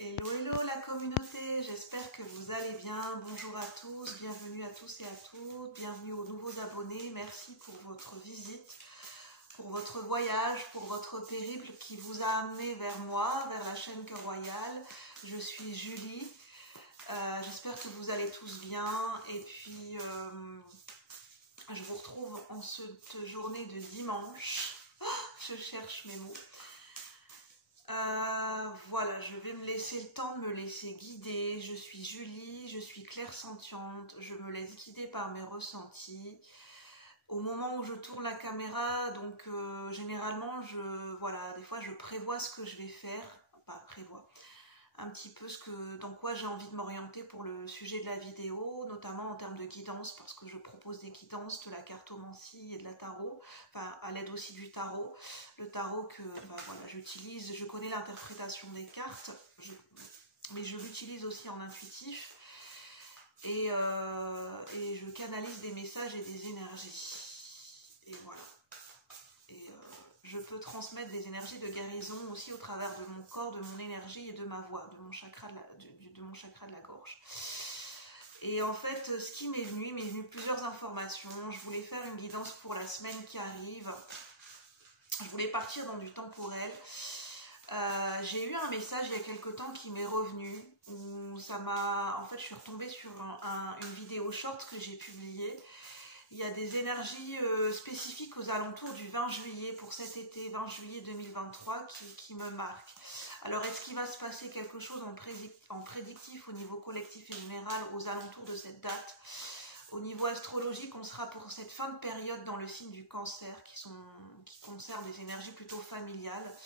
Hello, hello la communauté, j'espère que vous allez bien. Bonjour à tous, bienvenue à tous et à toutes, bienvenue aux nouveaux abonnés. Merci pour votre visite, pour votre voyage, pour votre périple qui vous a amené vers moi, vers la chaîne Cœur Royal. Je suis Julie, j'espère que vous allez tous bien. Et puis, je vous retrouve en cette journée de dimanche. Je cherche mes mots. Voilà, je vais me laisser le temps de me laisser guider. Je suis Julie, je suis clairsentiente, je me laisse guider par mes ressentis. Au moment où je tourne la caméra, donc généralement, voilà, des fois je prévois ce que je vais faire, pas prévois, un petit peu dans quoi j'ai envie de m'orienter pour le sujet de la vidéo, notamment en termes de guidance, parce que je propose des guidances de la cartomancie et de la tarot, enfin à l'aide aussi du tarot. Le tarot que voilà, j'utilise, je connais l'interprétation des cartes, mais je l'utilise aussi en intuitif, et je canalise des messages et des énergies. Et voilà. Et je peux transmettre des énergies de guérison aussi au travers de mon corps, de mon énergie et de ma voix, de mon chakra de la gorge. Et en fait, ce qui m'est venu plusieurs informations. Je voulais faire une guidance pour la semaine qui arrive. Je voulais partir dans du temporel. J'ai eu un message il y a quelque temps qui m'est revenu, où ça m'a... En fait, je suis retombée sur une vidéo short que j'ai publiée. Il y a des énergies spécifiques aux alentours du 20 juillet pour cet été, 20 juillet 2023, qui me marquent. Alors, est-ce qu'il va se passer quelque chose en prédictif au niveau collectif et général aux alentours de cette date? Au niveau astrologique, on sera pour cette fin de période dans le signe du Cancer, qui concerne des énergies plutôt familiales.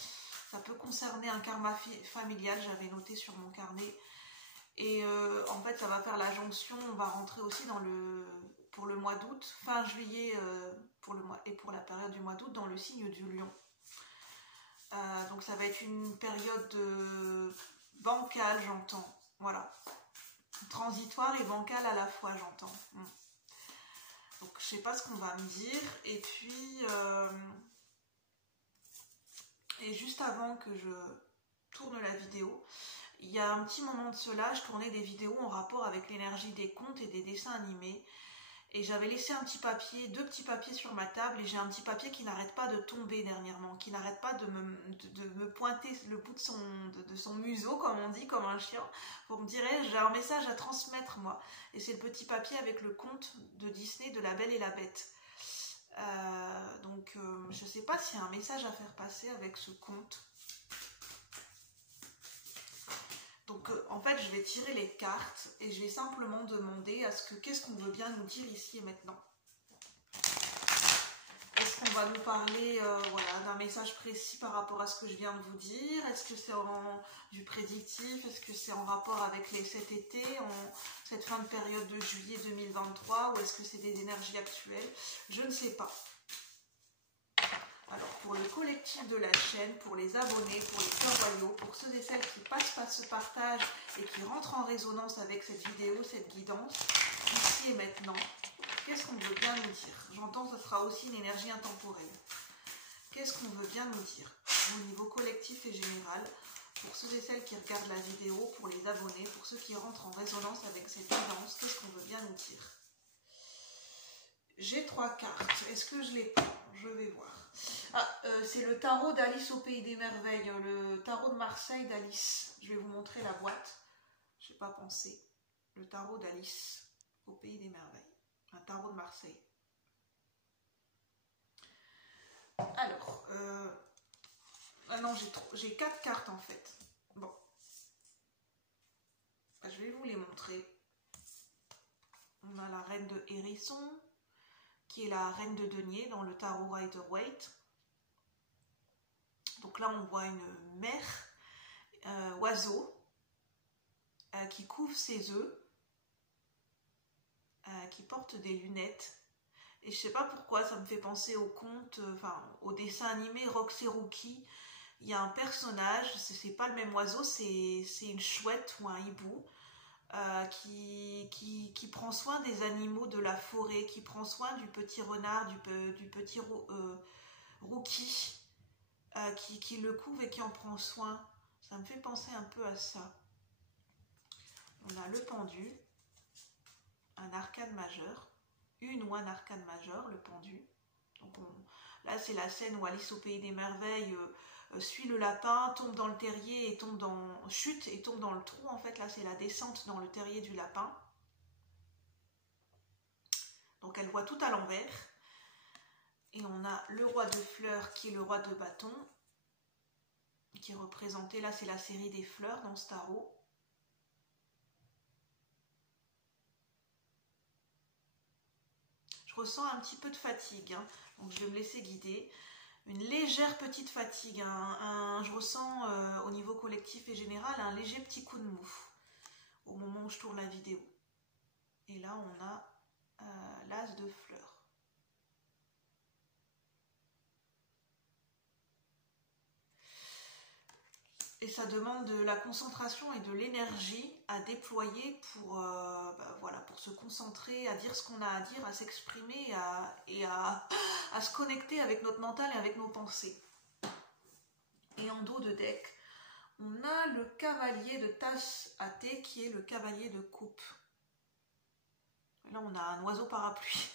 Ça peut concerner un karma familial, j'avais noté sur mon carnet. Et en fait, ça va faire la jonction, on va rentrer aussi pour le mois d'août, fin juillet pour la période du mois d'août dans le signe du Lion. Donc ça va être une période bancale, j'entends. Voilà. Transitoire et bancale à la fois, j'entends. Donc je sais pas ce qu'on va me dire. Et puis, et juste avant que je tourne la vidéo, il y a un petit moment de cela, je tournais des vidéos en rapport avec l'énergie des contes et des dessins animés. Et j'avais laissé deux petits papiers sur ma table, et j'ai un petit papier qui n'arrête pas de tomber dernièrement, qui n'arrête pas de me pointer le bout de son museau, comme on dit, comme un chien, pour me dire j'ai un message à transmettre moi. Et c'est le petit papier avec le conte de Disney de La Belle et la Bête. Donc je ne sais pas s'il y a un message à faire passer avec ce conte. Donc en fait je vais tirer les cartes et je vais simplement demander qu'est-ce qu'on veut bien nous dire ici et maintenant. Est-ce qu'on va nous parler voilà, d'un message précis par rapport à ce que je viens de vous dire? Est-ce que c'est du prédictif? Est-ce que c'est en rapport avec cet été, cette fin de période de juillet 2023? Ou est-ce que c'est des énergies actuelles? Je ne sais pas. Alors pour le collectif de la chaîne, pour les abonnés, pour les cœurs royaux, pour ceux et celles qui passent par ce partage et qui rentrent en résonance avec cette vidéo, cette guidance, ici et maintenant, qu'est-ce qu'on veut bien nous dire? J'entends que ce sera aussi une énergie intemporelle. Qu'est-ce qu'on veut bien nous dire au niveau collectif et général, pour ceux et celles qui regardent la vidéo, pour les abonnés, pour ceux qui rentrent en résonance avec cette guidance, qu'est-ce qu'on veut bien nous dire? J'ai 3 cartes. Est-ce que je les prends? Je vais voir. C'est le tarot d'Alice au Pays des Merveilles, le tarot de Marseille d'Alice. Je vais vous montrer la boîte. Je n'ai pas pensé. Le tarot d'Alice au Pays des Merveilles. Un tarot de Marseille. Alors, non, j'ai 4 cartes en fait. Bon. Je vais vous les montrer. On a la reine de Hérisson, qui est la reine de denier dans le tarot Rider-Waite. Donc là, on voit une mère oiseau qui couve ses œufs, qui porte des lunettes. Et je sais pas pourquoi, ça me fait penser au conte, au dessin animé Roxy Rookie. Il y a un personnage, c'est pas le même oiseau, c'est une chouette ou un hibou qui prend soin des animaux de la forêt, qui prend soin du petit renard, du petit Rookie. Qui le couve et qui en prend soin. Ça me fait penser un peu à ça. On a le pendu, un arcane majeur, une ou un arcane majeur, le pendu. Donc là, c'est la scène où Alice au Pays des Merveilles suit le lapin, tombe dans le terrier et chute et tombe dans le trou. En fait, là, c'est la descente dans le terrier du lapin. Donc, elle voit tout à l'envers. Et on a le roi de fleurs qui est le roi de bâton, qui est représenté, là, c'est la série des fleurs dans ce tarot. Je ressens un petit peu de fatigue, hein, donc je vais me laisser guider. Une légère petite fatigue, je ressens au niveau collectif et général un léger petit coup de mou au moment où je tourne la vidéo. Et là on a l'as de fleurs. Et ça demande de la concentration et de l'énergie à déployer pour, voilà, pour se concentrer, à dire ce qu'on a à dire, à s'exprimer et à se connecter avec notre mental et avec nos pensées. Et en dos de deck, on a le cavalier de tasse à thé qui est le cavalier de coupe. Là, on a un oiseau parapluie.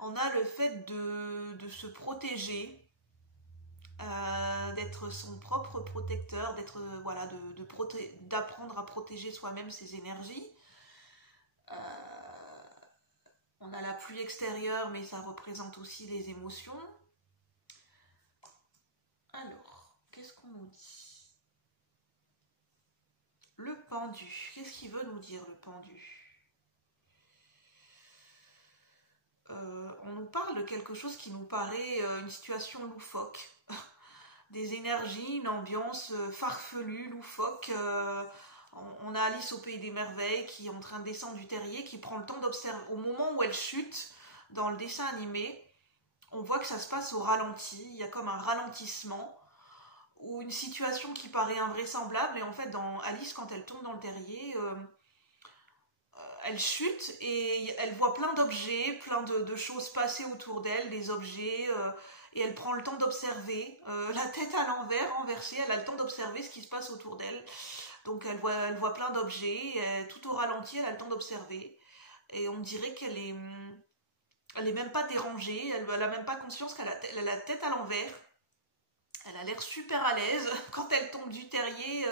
On a le fait de se protéger, d'être son propre protecteur, voilà, d'apprendre à protéger soi-même ses énergies. On a la pluie extérieure, mais ça représente aussi les émotions. Alors, qu'est-ce qu'on nous dit? Le pendu, qu'est-ce qu'il veut nous dire, le pendu? On nous parle de quelque chose qui nous paraît une situation loufoque. Des énergies, une ambiance farfelue, loufoque. On a Alice au Pays des Merveilles qui est en train de descendre du terrier, qui prend le temps d'observer. Au moment où elle chute, dans le dessin animé, on voit que ça se passe au ralenti. Il y a comme un ralentissement, ou une situation qui paraît invraisemblable. Et en fait, dans Alice, quand elle tombe dans le terrier, elle chute et elle voit plein d'objets, plein de choses passer autour d'elle, des objets, et elle prend le temps d'observer, la tête à l'envers, renversée, elle a le temps d'observer ce qui se passe autour d'elle. Donc elle voit plein d'objets, tout au ralenti, elle a le temps d'observer. Et on dirait qu'elle est même pas dérangée, elle a même pas conscience qu'elle a la tête à l'envers. Elle a l'air super à l'aise. Quand elle tombe du terrier,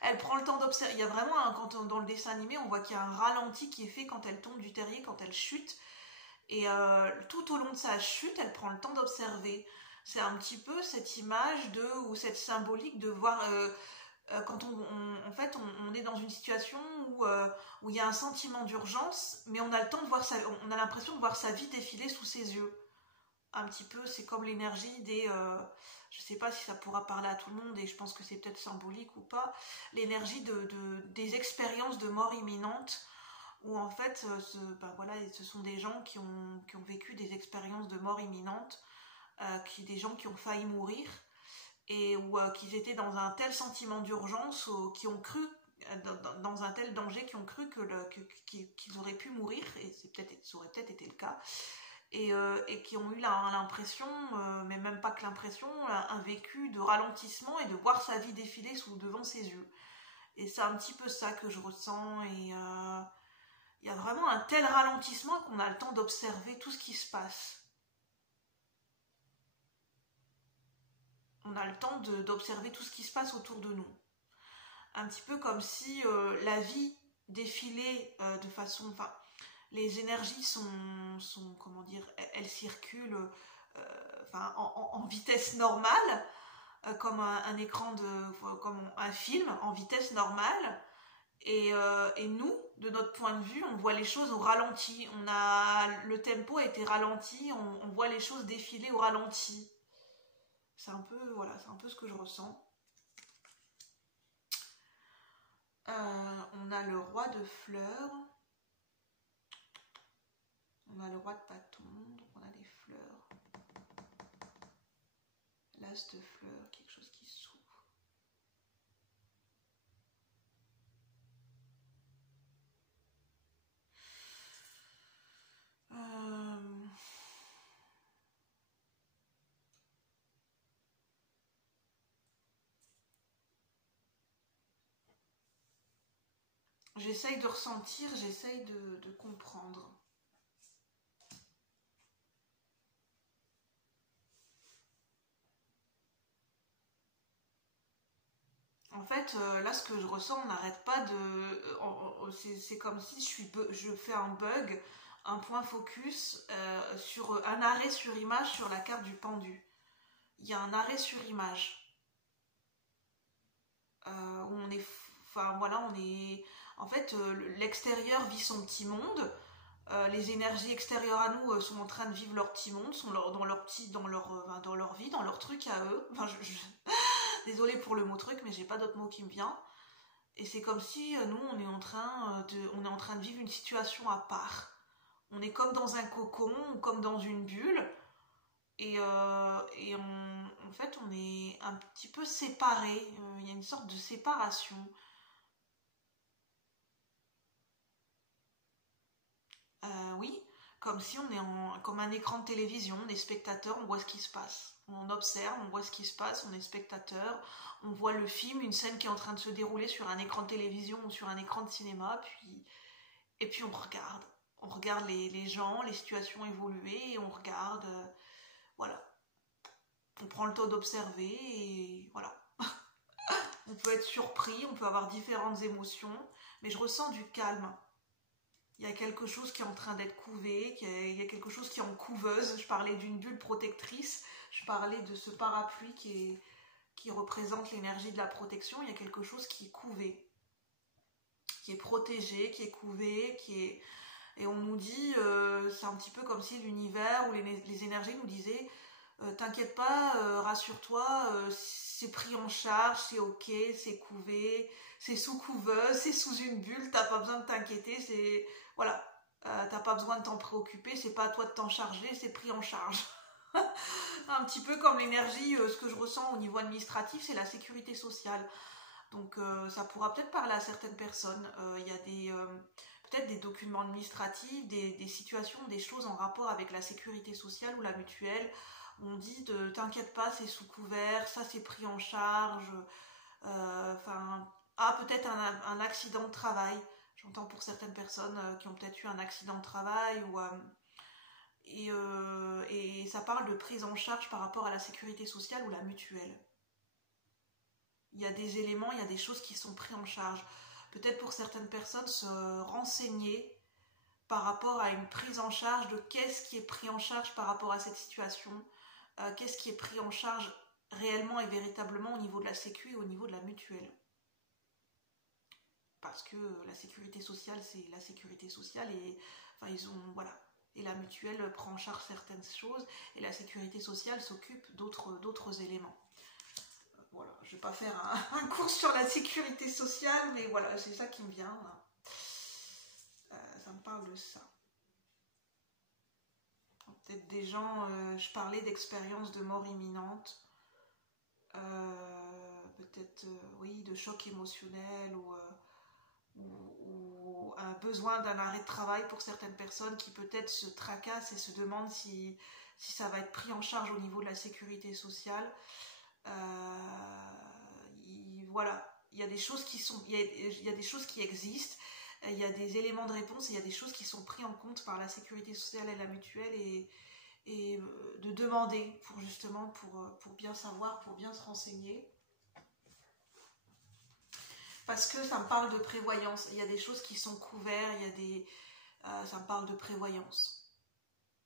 elle prend le temps d'observer. Il y a vraiment, dans le dessin animé, on voit qu'il y a un ralenti qui est fait quand elle tombe du terrier, quand elle chute. Et tout au long de sa chute, elle prend le temps d'observer. C'est un petit peu cette image ou cette symbolique de voir... quand en fait, on est dans une situation où il y a un sentiment d'urgence, mais on a le temps de voir on a l'impression de voir sa vie défiler sous ses yeux. Un petit peu, c'est comme l'énergie des... je sais pas si ça pourra parler à tout le monde, et je pense que c'est peut-être symbolique ou pas, l'énergie des expériences de mort imminente, où en fait, voilà, ce sont des gens qui ont vécu des expériences de mort imminente, des gens qui ont failli mourir, et qu'ils étaient dans un tel sentiment d'urgence, qui ont cru dans un tel danger, qui ont cru qu'ils auraient pu mourir, et ça aurait peut-être été le cas, et qui ont eu l'impression, mais même pas que l'impression, un vécu de ralentissement et de voir sa vie défiler devant ses yeux. Et c'est un petit peu ça que je ressens, et il y a vraiment un tel ralentissement qu'on a le temps d'observer tout ce qui se passe. On a le temps d'observer tout ce qui se passe autour de nous. Un petit peu comme si la vie défilait de façon... les énergies sont comment dire, elles circulent en vitesse normale, comme un écran comme un film en vitesse normale, et nous, de notre point de vue, on voit les choses au ralenti. Le tempo a été ralenti, on voit les choses défiler au ralenti. C'est un peu, voilà, c'est un peu ce que je ressens. On a le roi de fleurs. On a le roi de bâton, donc on a des fleurs. L'as de fleurs, quelque chose qui s'ouvre. J'essaye de ressentir, j'essaye de comprendre. En fait, là, ce que je ressens, on n'arrête pas de... c'est comme si je fais un bug, un point focus sur un arrêt sur image sur la carte du pendu. Il y a un arrêt sur image. Où on est... Enfin, voilà, on est... En fait, l'extérieur vit son petit monde. Les énergies extérieures à nous sont en train de vivre leur petit monde, sont dans leur vie, dans leur truc à eux. Enfin, désolée pour le mot truc, mais j'ai pas d'autre mot qui me vient. Et c'est comme si nous, on est en train de vivre une situation à part. On est comme dans un cocon, comme dans une bulle, en fait, on est un petit peu séparés. Il y a une sorte de séparation. Oui, comme si on est comme un écran de télévision, on est spectateur, on voit ce qui se passe. On observe, on voit ce qui se passe, on est spectateur, on voit le film, une scène qui est en train de se dérouler sur un écran de télévision ou sur un écran de cinéma, et puis on regarde. On regarde les gens, les situations évoluer, et on regarde, voilà. On prend le temps d'observer, et voilà. On peut être surpris, on peut avoir différentes émotions, mais je ressens du calme. Il y a quelque chose qui est en train d'être couvé, il y a quelque chose qui est en couveuse. Je parlais d'une bulle protectrice, je parlais de ce parapluie qui représente l'énergie de la protection. Il y a quelque chose qui est couvé, qui est protégé, qui est couvé, et on nous dit, c'est un petit peu comme si l'univers ou les énergies nous disaient t'inquiète pas, rassure-toi, c'est pris en charge, c'est ok, c'est couvé, c'est sous couveuse, c'est sous une bulle, t'as pas besoin de t'inquiéter, c'est... Voilà, t'as pas besoin de t'en préoccuper, c'est pas à toi de t'en charger, c'est pris en charge. Un petit peu comme l'énergie, ce que je ressens au niveau administratif, c'est la sécurité sociale. Donc ça pourra peut-être parler à certaines personnes. Il y a peut-être des documents administratifs, des situations, des choses en rapport avec la sécurité sociale ou la mutuelle. On dit de t'inquiète pas, c'est sous couvert, ça c'est pris en charge. Peut-être un accident de travail. J'entends pour certaines personnes qui ont peut-être eu un accident de travail et ça parle de prise en charge par rapport à la sécurité sociale ou la mutuelle. Il y a des éléments, il y a des choses qui sont prises en charge. Peut-être pour certaines personnes se renseigner par rapport à une prise en charge de qu'est-ce qui est pris en charge par rapport à cette situation, qu'est-ce qui est pris en charge réellement et véritablement au niveau de la sécu et au niveau de la mutuelle. Parce que la sécurité sociale, c'est la sécurité sociale et enfin voilà. Et la mutuelle prend en charge certaines choses et la sécurité sociale s'occupe d'autres éléments. Voilà, je ne vais pas faire un cours sur la sécurité sociale, mais voilà, c'est ça qui me vient. Ça me parle de ça. Peut-être des gens, je parlais d'expériences de mort imminente, peut-être, oui, de choc émotionnel ou un besoin d'un arrêt de travail pour certaines personnes qui peut-être se tracassent et se demandent si ça va être pris en charge au niveau de la sécurité sociale. Voilà, il y a des choses qui sont, il y a des choses qui existent, il y a des éléments de réponse, et il y a des choses qui sont pris en compte par la sécurité sociale et la mutuelle et de demander pour bien savoir, pour bien se renseigner. Parce que ça me parle de prévoyance. Il y a des choses qui sont couvertes, ça me parle de prévoyance,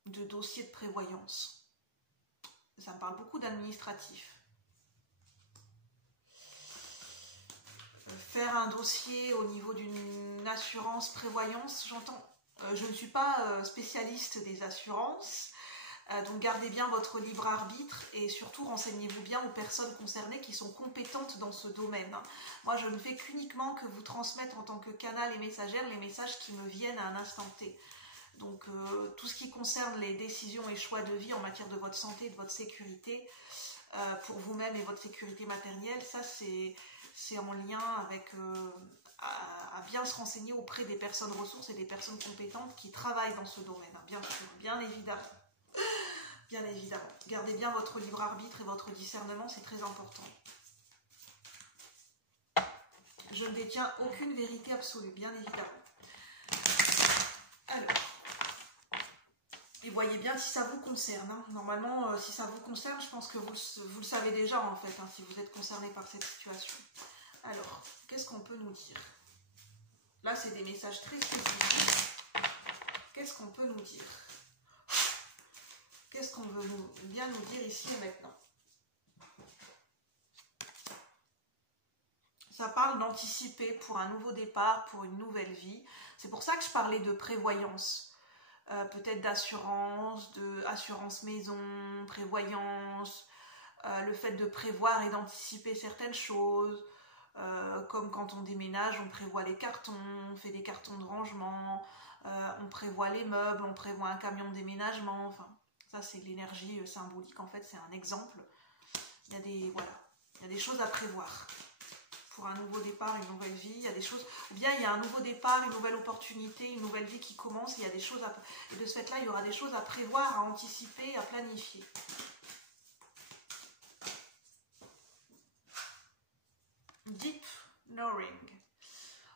de dossier de prévoyance. Ça me parle beaucoup d'administratif. Faire un dossier au niveau d'une assurance prévoyance, j'entends. Je ne suis pas spécialiste des assurances. Donc gardez bien votre libre arbitre et surtout renseignez-vous bien aux personnes concernées qui sont compétentes dans ce domaine. Moi je ne fais qu'uniquement que vous transmettre en tant que canal et messagère les messages qui me viennent à un instant T. Donc tout ce qui concerne les décisions et choix de vie en matière de votre santé et de votre sécurité pour vous-même et votre sécurité matérielle, ça c'est en lien avec à bien se renseigner auprès des personnes ressources et des personnes compétentes qui travaillent dans ce domaine, bien sûr, bien évidemment. Bien évidemment. Gardez bien votre libre arbitre et votre discernement, c'est très important. je ne détiens aucune vérité absolue, bien évidemment. Alors, et voyez bien si ça vous concerne. Hein. Normalement, si ça vous concerne, je pense que vous le savez déjà en fait, hein, si vous êtes concerné par cette situation. Alors, qu'est-ce qu'on peut nous dire? Là, c'est des messages très spécifiques. Qu'est-ce qu'on peut nous dire? Qu'est-ce qu'on veut bien nous dire ici et maintenant? Ça parle d'anticiper pour un nouveau départ, pour une nouvelle vie. C'est pour ça que je parlais de prévoyance. Peut-être d'assurance, assurance maison, prévoyance, le fait de prévoir et d'anticiper certaines choses, comme quand on déménage, on prévoit les cartons, on fait des cartons de rangement, on prévoit les meubles, on prévoit un camion de déménagement, enfin, ça c'est l'énergie symbolique, en fait, c'est un exemple. Il y a des choses à prévoir. Pour un nouveau départ, une nouvelle vie, il y a des choses, ou bien il y a un nouveau départ, une nouvelle opportunité, une nouvelle vie qui commence, il y a des choses et de ce fait-là, il y aura des choses à prévoir, à anticiper, à planifier. Deep knowing.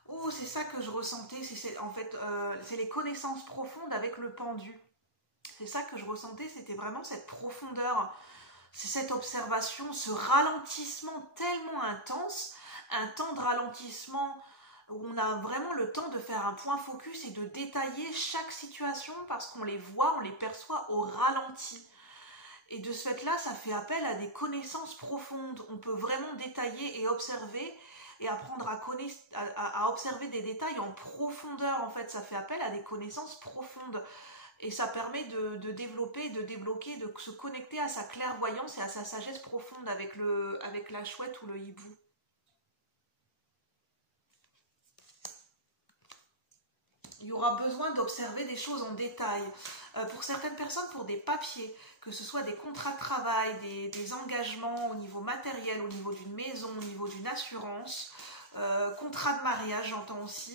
Oh, c'est ça que je ressentais, en fait, c'est les connaissances profondes avec le pendu. C'est ça que je ressentais, c'était vraiment cette profondeur, c'est cette observation, ce ralentissement tellement intense, un temps de ralentissement où on a vraiment le temps de faire un point focus et de détailler chaque situation parce qu'on les voit, on les perçoit au ralenti. Et de ce fait-là, ça fait appel à des connaissances profondes. On peut vraiment détailler et observer et apprendre à observer des détails en profondeur. En fait, ça fait appel à des connaissances profondes. Et ça permet de développer, de débloquer, de se connecter à sa clairvoyance et à sa sagesse profonde avec la chouette ou le hibou. Il y aura besoin d'observer des choses en détail. Pour certaines personnes, pour des papiers, que ce soit des contrats de travail, des engagements au niveau matériel, au niveau d'une maison, au niveau d'une assurance, contrat de mariage, j'entends aussi,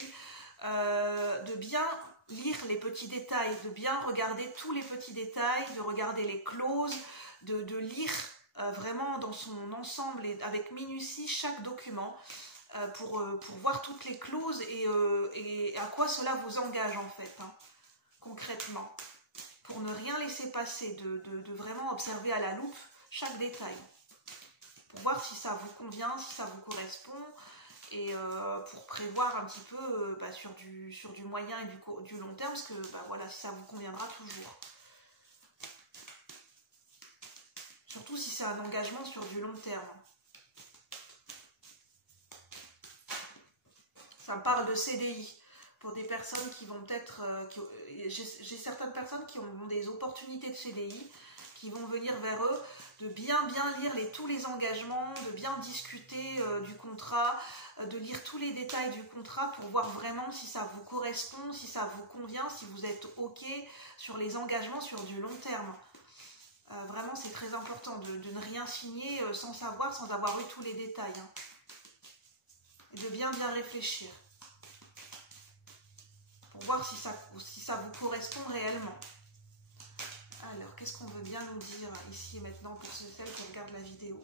de bien lire les petits détails, de bien regarder tous les petits détails, de regarder les clauses, de lire vraiment dans son ensemble et avec minutie chaque document. Pour voir toutes les clauses et à quoi cela vous engage en fait, hein, concrètement. Pour ne rien laisser passer, de vraiment observer à la loupe chaque détail. Pour voir si ça vous convient, si ça vous correspond et pour prévoir un petit peu sur du moyen et du long terme, parce que voilà, si ça vous conviendra toujours. Surtout si c'est un engagement sur du long terme. Ça me parle de CDI pour des personnes qui vont peut-être... j'ai certaines personnes qui ont des opportunités de CDI qui vont venir vers eux, de bien lire tous les engagements, de bien discuter du contrat, de lire tous les détails du contrat pour voir vraiment si ça vous correspond, si ça vous convient, si vous êtes OK sur les engagements sur du long terme. Vraiment, c'est très important de ne rien signer sans savoir, sans avoir eu tous les détails. Hein. Et de bien réfléchir. Pour voir si ça vous correspond réellement. Alors, qu'est-ce qu'on veut bien nous dire ici et maintenant pour celles qui regardent la vidéo?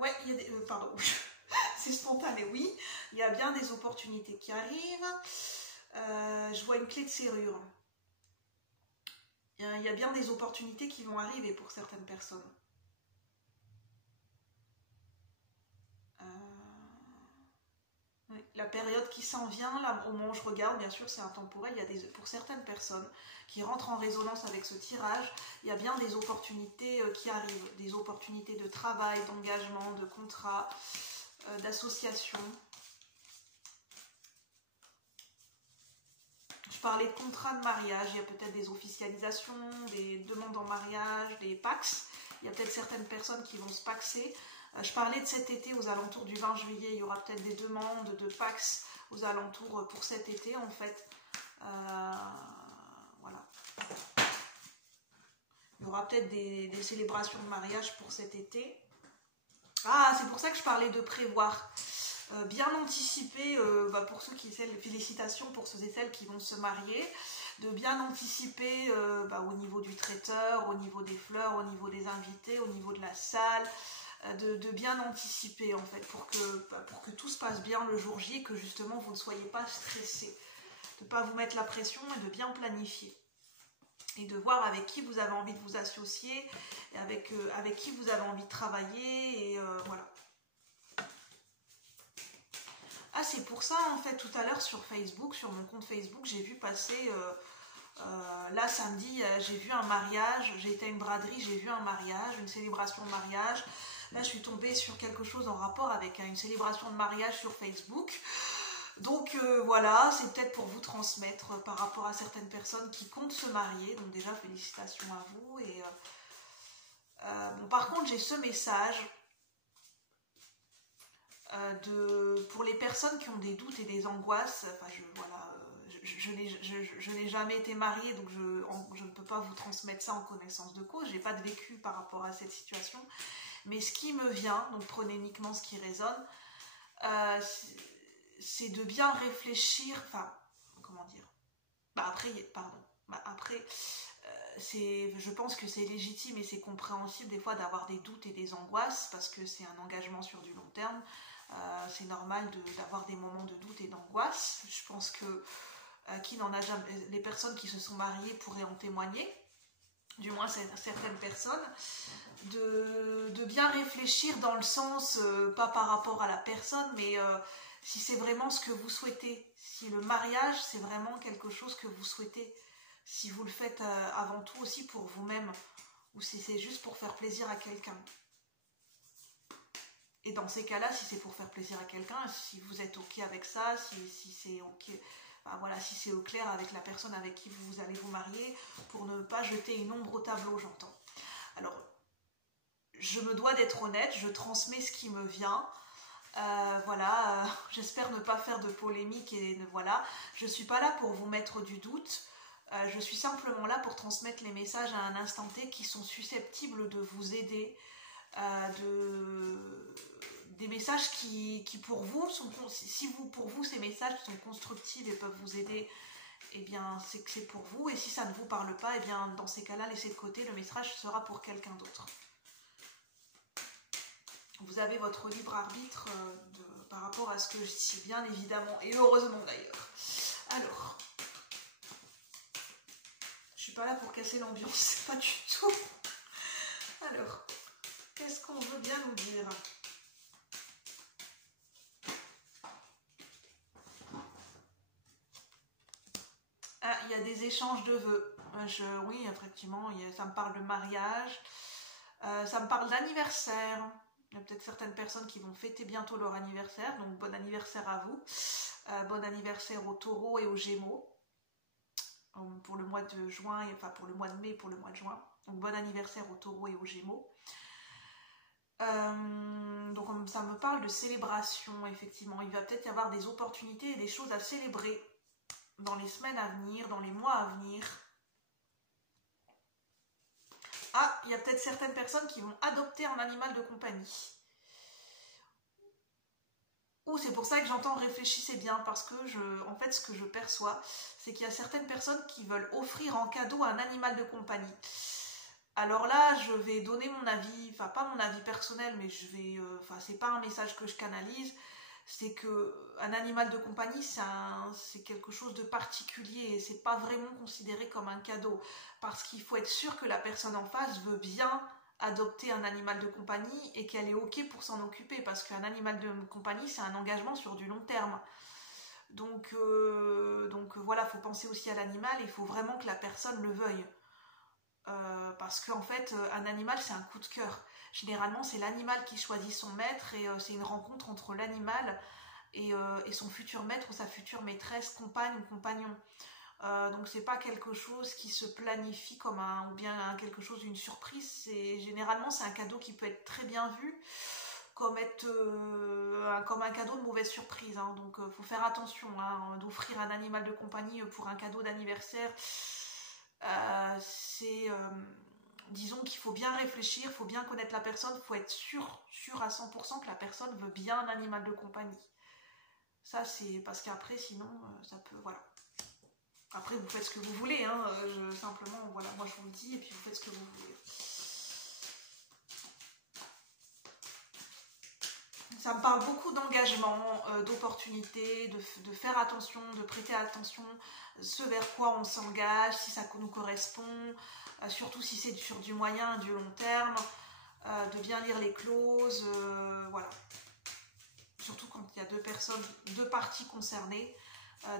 Ouais, il y a des... pardon, c'est spontané, oui. Il y a bien des opportunités qui arrivent. Je vois une clé de serrure. Il y a bien des opportunités qui vont arriver pour certaines personnes. La période qui s'en vient, là, au moment où je regarde, bien sûr c'est intemporel, il y a pour certaines personnes qui rentrent en résonance avec ce tirage, il y a bien des opportunités qui arrivent, des opportunités de travail, d'engagement, de contrat, d'association. Je parlais de contrat de mariage, il y a peut-être des officialisations, des demandes en mariage, des pax, il y a peut-être certaines personnes qui vont se paxer. Je parlais de cet été, aux alentours du 20 juillet, il y aura peut-être des demandes de Pax aux alentours pour cet été en fait. Voilà. Il y aura peut-être des célébrations de mariage pour cet été. Ah, c'est pour ça que je parlais de prévoir. Bien anticiper, pour ceux qui essaient, félicitations pour ceux et celles qui vont se marier, de bien anticiper au niveau du traiteur, au niveau des fleurs, au niveau des invités, au niveau de la salle, de bien anticiper en fait pour que tout se passe bien le jour J et que justement vous ne soyez pas stressé, de ne pas vous mettre la pression et de bien planifier et de voir avec qui vous avez envie de vous associer et avec qui vous avez envie de travailler et voilà. Ah, c'est pour ça en fait tout à l'heure sur Facebook, sur mon compte Facebook, j'ai vu passer là samedi, j'ai vu un mariage, j'ai été à une braderie, j'ai vu un mariage, une célébration de mariage. Là, je suis tombée sur quelque chose en rapport avec une célébration de mariage sur Facebook. Donc voilà, c'est peut-être pour vous transmettre par rapport à certaines personnes qui comptent se marier. Donc déjà, félicitations à vous. Et bon, par contre, j'ai ce message pour les personnes qui ont des doutes et des angoisses. Enfin, je n'ai jamais été mariée, donc je ne peux pas vous transmettre ça en connaissance de cause. Je n'ai pas de vécu par rapport à cette situation. Mais ce qui me vient, donc prenez uniquement ce qui résonne, c'est de bien réfléchir, enfin, comment dire, je pense que c'est légitime et c'est compréhensible des fois d'avoir des doutes et des angoisses parce que c'est un engagement sur du long terme, c'est normal d'avoir des moments de doute et d'angoisse. Je pense que qui n'en a jamais, les personnes qui se sont mariées pourraient en témoigner, du moins certaines personnes, de bien réfléchir dans le sens, pas par rapport à la personne, mais si c'est vraiment ce que vous souhaitez, si le mariage c'est vraiment quelque chose que vous souhaitez, si vous le faites avant tout aussi pour vous-même, ou si c'est juste pour faire plaisir à quelqu'un. Et dans ces cas-là, si c'est pour faire plaisir à quelqu'un, si vous êtes ok avec ça, si c'est ok, ben voilà, si c'est au clair avec la personne avec qui vous allez vous marier, pour ne pas jeter une ombre au tableau, j'entends. Alors, je me dois d'être honnête, je transmets ce qui me vient. Voilà, j'espère ne pas faire de polémique et voilà, je suis pas là pour vous mettre du doute, je suis simplement là pour transmettre les messages à un instant T qui sont susceptibles de vous aider, des messages qui pour vous sont, si pour vous ces messages sont constructifs et peuvent vous aider, eh bien c'est que c'est pour vous, et si ça ne vous parle pas, eh bien dans ces cas-là laissez de côté, le message sera pour quelqu'un d'autre. Vous avez votre libre arbitre par rapport à ce que je dis, bien évidemment, et heureusement d'ailleurs. Alors, je suis pas là pour casser l'ambiance, pas du tout. Alors, qu'est-ce qu'on veut bien nous dire ? Ah, il y a des échanges de vœux. Oui, effectivement, ça me parle de mariage, ça me parle d'anniversaire. Il y a peut-être certaines personnes qui vont fêter bientôt leur anniversaire, donc bon anniversaire à vous. Bon anniversaire aux taureaux et aux gémeaux. Pour le mois de juin, enfin pour le mois de mai et pour le mois de juin. Donc bon anniversaire aux taureaux et aux gémeaux. Donc ça me parle de célébration, effectivement. Il va peut-être y avoir des opportunités et des choses à célébrer dans les semaines à venir, dans les mois à venir. Ah, il y a peut-être certaines personnes qui vont adopter un animal de compagnie. Ou c'est pour ça que j'entends réfléchissez bien, parce que en fait ce que je perçois, c'est qu'il y a certaines personnes qui veulent offrir en cadeau un animal de compagnie. Alors là, je vais donner mon avis, enfin pas mon avis personnel, mais c'est pas un message que je canalise, c'est que un animal de compagnie, c'est quelque chose de particulier et c'est pas vraiment considéré comme un cadeau, parce qu'il faut être sûr que la personne en face veut bien adopter un animal de compagnie et qu'elle est ok pour s'en occuper, parce qu'un animal de compagnie, c'est un engagement sur du long terme. Donc voilà, il faut penser aussi à l'animal et il faut vraiment que la personne le veuille. Parce qu'en fait, un animal, c'est un coup de cœur. Généralement, c'est l'animal qui choisit son maître et c'est une rencontre entre l'animal et son futur maître ou sa future maîtresse, compagne ou compagnon. Donc c'est pas quelque chose qui se planifie comme ou bien quelque chose d'une surprise. Généralement, c'est un cadeau qui peut être très bien vu comme un cadeau de mauvaise surprise. Hein. Donc faut faire attention d'offrir un animal de compagnie pour un cadeau d'anniversaire. Disons qu'il faut bien réfléchir, il faut bien connaître la personne, il faut être sûr à 100% que la personne veut bien un animal de compagnie. Ça c'est parce qu'après sinon ça peut, voilà. Après vous faites ce que vous voulez, hein, simplement voilà, moi je vous le dis et puis vous faites ce que vous voulez. Ça me parle beaucoup d'engagement, d'opportunité, de faire attention, de prêter attention ce vers quoi on s'engage, si ça nous correspond, surtout si c'est sur du moyen et du long terme, de bien lire les clauses, voilà. Surtout quand il y a deux parties concernées,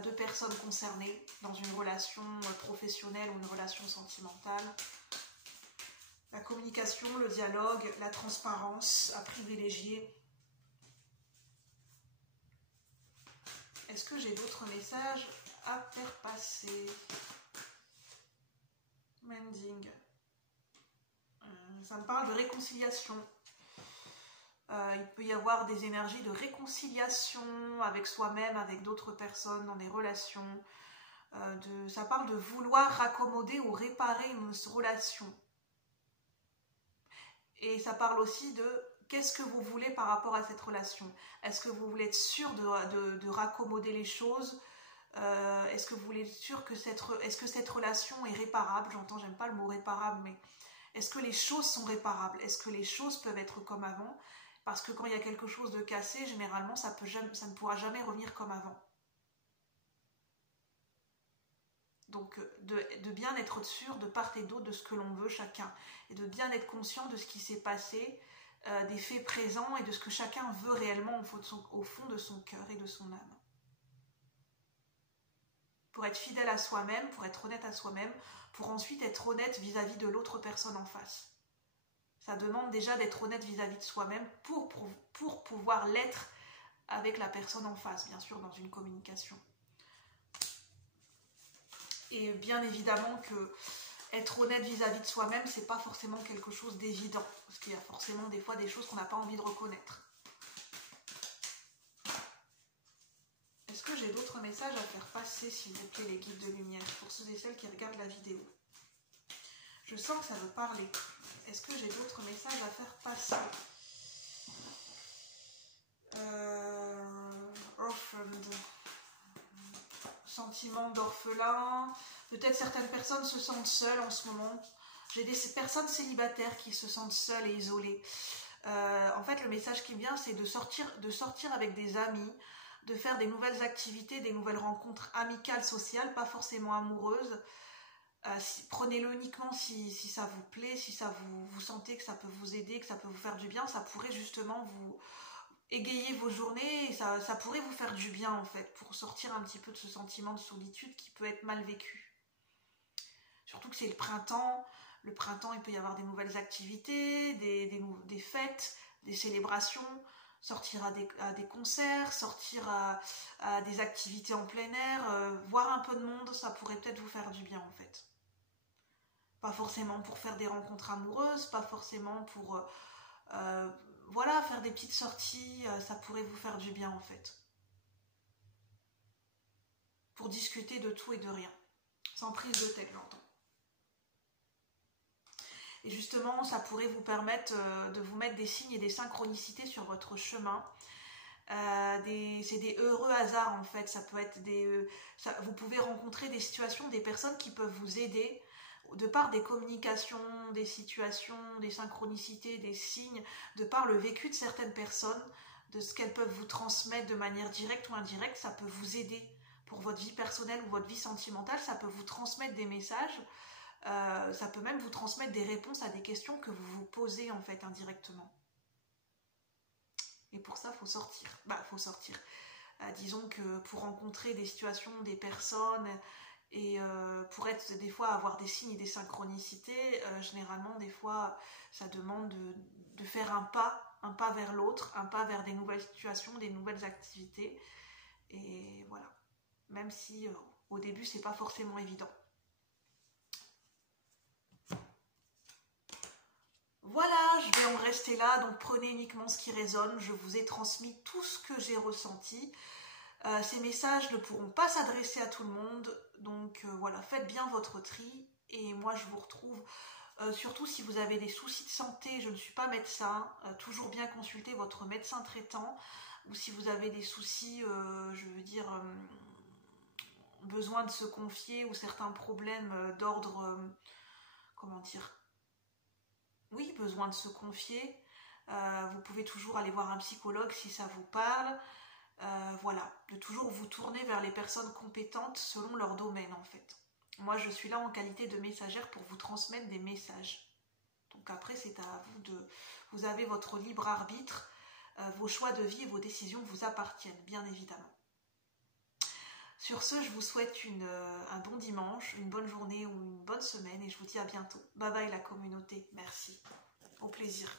deux personnes concernées dans une relation professionnelle ou une relation sentimentale. La communication, le dialogue, la transparence à privilégier. Est-ce que j'ai d'autres messages à faire passer? Mending. Ça me parle de réconciliation. Il peut y avoir des énergies de réconciliation avec soi-même, avec d'autres personnes, dans des relations. Ça parle de vouloir raccommoder ou réparer une relation. Et ça parle aussi de qu'est-ce que vous voulez par rapport à cette relation. Est-ce que vous voulez être sûr de raccommoder les choses? Est-ce que vous voulez être sûr que cette relation est réparable? J'entends, j'aime pas le mot réparable, mais est-ce que les choses sont réparables? Est-ce que les choses peuvent être comme avant? Parce que quand il y a quelque chose de cassé, généralement, ça ne pourra jamais revenir comme avant. Donc, de bien être sûr de part et d'autre de ce que l'on veut chacun. Et de bien être conscient de ce qui s'est passé, des faits présents et de ce que chacun veut réellement au fond de son cœur et de son âme. Pour être fidèle à soi-même, pour être honnête à soi-même, pour ensuite être honnête vis-à-vis de l'autre personne en face. Ça demande déjà d'être honnête vis-à-vis de soi-même pour pouvoir l'être avec la personne en face, bien sûr, dans une communication. Et bien évidemment que être honnête vis-à-vis de soi-même, c'est pas forcément quelque chose d'évident, parce qu'il y a forcément des fois des choses qu'on n'a pas envie de reconnaître. Est-ce que j'ai d'autres messages à faire passer, s'il vous plaît, les guides de lumière, pour ceux et celles qui regardent la vidéo? Je sens que ça veut parler. Est-ce que j'ai d'autres messages à faire passer? Orphaned. Sentiment d'orphelin. Peut-être certaines personnes se sentent seules en ce moment. J'ai des personnes célibataires qui se sentent seules et isolées. En fait, le message qui vient, c'est de sortir avec des amis, de faire des nouvelles activités, des nouvelles rencontres amicales, sociales, pas forcément amoureuses. Prenez-le uniquement si ça vous plaît, si ça vous sentez que ça peut vous aider, que ça peut vous faire du bien. Ça pourrait justement vous égayer vos journées et ça pourrait vous faire du bien en fait, pour sortir un petit peu de ce sentiment de solitude qui peut être mal vécu. Surtout que c'est le printemps. Le printemps, il peut y avoir des nouvelles activités, des fêtes, des célébrations, sortir à des concerts, sortir à des activités en plein air, voir un peu de monde, ça pourrait peut-être vous faire du bien en fait. Pas forcément pour faire des rencontres amoureuses, pas forcément pour voilà, faire des petites sorties, ça pourrait vous faire du bien en fait. Pour discuter de tout et de rien, sans prise de tête, j'entends. Et justement, ça pourrait vous permettre de vous mettre des signes et des synchronicités sur votre chemin. C'est des heureux hasards en fait. Ça peut être vous pouvez rencontrer des situations, des personnes qui peuvent vous aider de par des communications, des situations, des synchronicités, des signes, de par le vécu de certaines personnes, de ce qu'elles peuvent vous transmettre de manière directe ou indirecte. Ça peut vous aider pour votre vie personnelle ou votre vie sentimentale. Ça peut vous transmettre des messages. Ça peut même vous transmettre des réponses à des questions que vous vous posez en fait indirectement. Et pour ça, il faut sortir. Faut sortir. Disons que pour rencontrer des situations, des personnes, et pour être des fois avoir des signes et des synchronicités, généralement des fois ça demande de faire un pas vers l'autre, un pas vers des nouvelles situations, des nouvelles activités. Et voilà. Même si au début c'est pas forcément évident. Voilà, je vais en rester là, donc prenez uniquement ce qui résonne. Je vous ai transmis tout ce que j'ai ressenti. Ces messages ne pourront pas s'adresser à tout le monde, donc voilà, faites bien votre tri. Et moi, je vous retrouve, surtout si vous avez des soucis de santé, je ne suis pas médecin, toujours bien consulter votre médecin traitant, ou si vous avez des soucis, je veux dire, besoin de se confier, ou certains problèmes d'ordre, comment dire, oui, besoin de se confier, Vous pouvez toujours aller voir un psychologue si ça vous parle. Voilà, de toujours vous tourner vers les personnes compétentes selon leur domaine en fait. Moi je suis là en qualité de messagère pour vous transmettre des messages. Donc après c'est à vous de... Vous avez votre libre arbitre, vos choix de vie et vos décisions vous appartiennent, bien évidemment. Sur ce, je vous souhaite un bon dimanche, une bonne journée ou une bonne semaine et je vous dis à bientôt. Bye bye la communauté, merci. Au plaisir.